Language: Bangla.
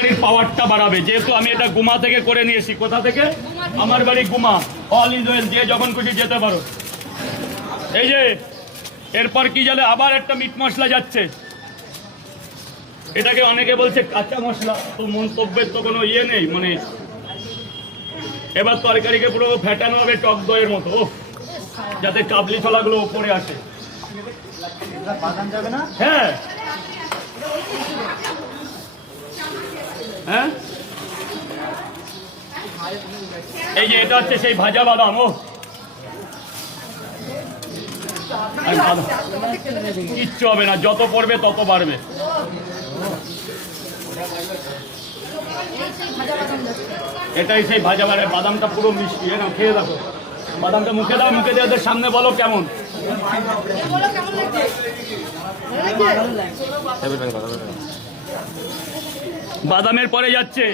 তরকারির পাওয়ারটা বাড়াবে। যেহেতু আমি এটা গুমা থেকে করে নিয়েছি। কোথা থেকে? আমার বাড়ি গুমা। অল ইজ ওয়েল, যে যখন খুশি যেতে পারো। এই যে এরপর কি জানে আবার একটা মিট মশলা যাচ্ছে। এটাকে অনেকে বলছে কাঁচা মশলা, তো মন্তব্যের তো কোনো ইয়ে নেই। মানে এবার তরকারিকে পুরো ফ্যাটানো হবে টক দইয়ের মতো, যাতে কাবলি ছোলাগুলো উপরে আসে। হ্যাঁ হ্যাঁ, এই যে এটা হচ্ছে সেই ভাজা বাদাম। কিচ্ছু হবে না, যত পড়বে তত বাড়বে। এটাই সেই ভাজা বাদামটা পুরো মিষ্টি। না খেয়ে দেখো, বাদামটা মুখে দাও, মুখে দিয়ে ওদের সামনে বলো কেমন। বাদামের পরে যাচ্ছে